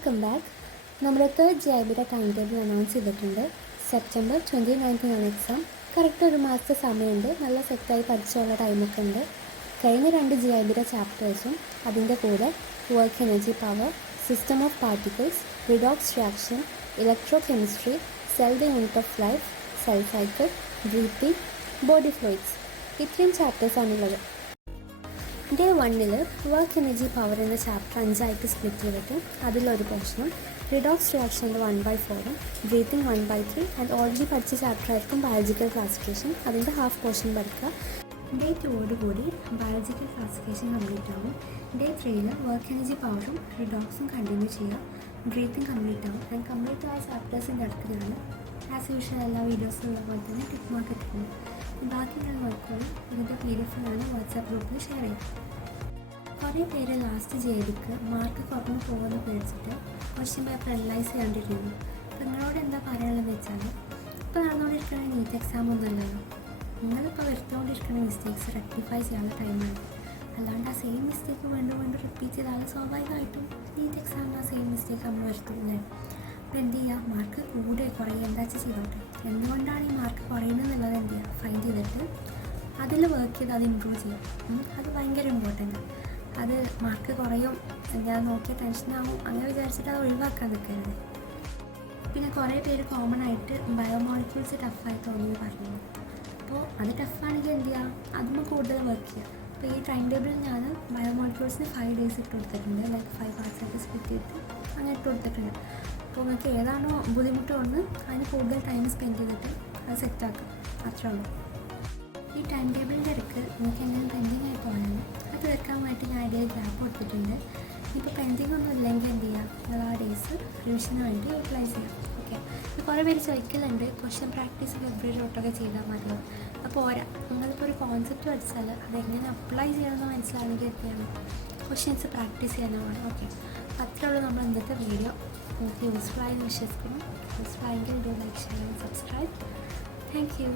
Welcome back. നമ്മുടെ third J I ബിയുടെ time table announce ചെയ്തിട്ടുണ്ട്. സെപ്റ്റംബർ 29 ആണ് എക്സാം. കറക്റ്റ് ഒരു മാസത്തെ സമയമുണ്ട്. നല്ല സെറ്റായി പഠിച്ചുള്ള ടൈമൊക്കെ ഉണ്ട്. കഴിഞ്ഞ 2 ജെ ഐ ബിയുടെ ചാപ്റ്റേഴ്സും അതിൻ്റെ കൂടെ work energy power, system of particles, redox reaction, electro chemistry, cell the unit of life, cell cycle, breathing, body fluids, ഇത്രയും ചാപ്റ്റേഴ്സാണുള്ളത്. ഡേ 1 വർക്ക് എനർജി പവർ എന്ന ചാപ്റ്റർ 5 ആയിട്ട് സ്പ്ലിറ്റ് ചെയ്തിട്ട് അതിലൊരു പോർഷനും റിഡോക്സ് റിയാക്ഷൻ്റെ 1/4 ബ്രീത്തിങ് 1/3 ആൻഡ് ഓൾറെഡി പഠിച്ച ചാപ്റ്റർ ആയിരിക്കും biological classification. അതിൻ്റെ half portion പഠിക്കുക. ഡേ 2 കൂടി ബയോളജിക്കൽ ക്ലാസിഫിക്കേഷൻ കംപ്ലീറ്റ് ആവും. ഡേ 3 വർക്ക് എനർജി പവറും റിഡോക്സും കണ്ടിന്യൂ ചെയ്യുക. ബ്രീത്തിങ് കംപ്ലീറ്റ് ആവും. ആൻഡ് കംപ്ലീറ്റ് ആയ ചാപ്റ്റേഴ്സിൻ്റെ അടുത്താണ് ആസ് യൂഷ്വൽ എല്ലാ വീഡിയോസും ഉള്ള പോലെ തന്നെ ടിക്ക് മാർക്ക് ഇട്ടിട്ടുണ്ട്. ബാക്കിയുള്ള നോക്കുകൾ ഇതിൻ്റെ പി ഡി എഫിലാണ് വാട്സാപ്പ് ഗ്രൂപ്പിൽ ഷെയർ ചെയ്യും. കുറേ പേര് ലാസ്റ്റ് ജെയിലിക്ക് മാർക്ക് കുറഞ്ഞു പോകുമെന്ന് പേടിച്ചിട്ട് ക്വസ്റ്റ്യൻ പേപ്പർ അനലൈസ് ചെയ്യാണ്ടിരിക്കുന്നു. അപ്പോൾ നിങ്ങളോട് എന്താ പറയാനുള്ളതെന്ന് വെച്ചാൽ, ഇപ്പോൾ നടന്നുകൊണ്ടിരിക്കുന്ന നീറ്റ് എക്സാം ഒന്നുമല്ലല്ലോ. നിങ്ങളിപ്പോൾ വരുത്തുകൊണ്ടിരിക്കുന്ന മിസ്റ്റേക്സ് റെക്ടിഫൈ ചെയ്യാനുള്ള ടൈമാണ്. അല്ലാണ്ട് ആ സെയിം മിസ്റ്റേക്ക് വീണ്ടും വീണ്ടും റിപ്പീറ്റ് ചെയ്താൽ സ്വാഭാവികമായിട്ടും നീറ്റ് എക്സാമിന് ആ സെയിം മിസ്റ്റേക്ക് നമ്മൾ വരുത്തുന്നത്. അപ്പോൾ എന്ത് ചെയ്യുക, മാർക്ക് കൂടെ കുറയുക എന്താ ചെയ്തോട്ടെ. എന്തുകൊണ്ടാണ് ഈ മാർക്ക് കുറയുന്നതെന്നുള്ളത് എന്ത് ചെയ്യുക, ഫൈൻഡ് ചെയ്തിട്ട് അതിൽ വർക്ക് ചെയ്ത് അത് ഇമ്പ്രൂവ് ചെയ്യാം. അത് ഭയങ്കര ഇമ്പോർട്ടൻ്റ്. അത് മാർക്ക് കുറയും, ഞാൻ നോക്കിയ ടെൻഷനാവും അങ്ങനെ വിചാരിച്ചിട്ട് അത് ഒഴിവാക്കാൻ നിൽക്കരുത്. പിന്നെ കുറേ പേര് കോമൺ ആയിട്ട് ബയോമോളിക്യൂൾസ് ടഫായി തോന്നി പറഞ്ഞു. അപ്പോൾ അത് ടഫാണെങ്കിൽ എന്ത് ചെയ്യുക, അതിന് കൂടുതൽ വർക്ക് ചെയ്യുക. അപ്പോൾ ഈ ടൈം ടേബിളിൽ ഞാൻ ബയോമോളിക്യൂൾസിന് 5 days ഇട്ട് കൊടുത്തിട്ടുണ്ട്. ലൈക്ക് 5 parts ആയിട്ട് സ്പ്ലിറ്റ് ചെയ്തിട്ട് അങ്ങനെ ഇട്ട് കൊടുത്തിട്ടുണ്ട്. അപ്പോൾ നിങ്ങൾക്ക് ഏതാണോ ബുദ്ധിമുട്ട് കൊണ്ട് അതിന് കൂടുതൽ ടൈം സ്പെൻഡ് ചെയ്തിട്ട് അത് സെറ്റാക്കുക, അത്രേ ഉള്ളൂ. ഈ ടൈം ടേബിളിൻ്റെ ഇടയ്ക്ക് നിങ്ങൾക്ക് എന്തെങ്കിലും പെൻഡിങ് ആയി പോയാൽ അത് തീർക്കാൻ വേണ്ടി ഞാൻ ഇടയിൽ ഗ്യാപ്പ് കൊടുത്തിട്ടുണ്ട്. ഇപ്പോൾ പെൻഡിങ് ഒന്നും ഇല്ലെങ്കിൽ എന്ത് ചെയ്യുക, നിങ്ങൾ ആ ഡേയ്സ് റിവിഷന് വേണ്ടി യൂട്ടിലൈസ് ചെയ്യാം. ഓക്കെ. ഇപ്പോൾ കുറേ പേര് ചോദിക്കലുണ്ട് ക്വസ്റ്റ്യൻ പ്രാക്ടീസ് ഫെബ്രുവരി തൊട്ടൊക്കെ ചെയ്താൽ മതിയോ. അപ്പോൾ പോരാ, നിങ്ങളിപ്പോൾ ഒരു കോൺസെപ്റ്റ് പഠിച്ചാൽ അതെങ്ങനെ അപ്ലൈ ചെയ്യണമെന്ന് മനസ്സിലാണെങ്കിൽ എന്തെയാണ് ക്വസ്റ്റ്യൻസ് പ്രാക്ടീസ് ചെയ്യാനാണ്. ഓക്കെ. അപ്പോൾ അത്രേ ഉള്ളൂ നമ്മൾ ഇന്നത്തെ വീഡിയോ. നിങ്ങൾക്ക് യൂസ്ഫുൾ ആയെന്ന് വിശ്വസിക്കുന്നു. യൂസ്ഫുൾ ആയെങ്കിൽ do like, share and subscribe. Thank you.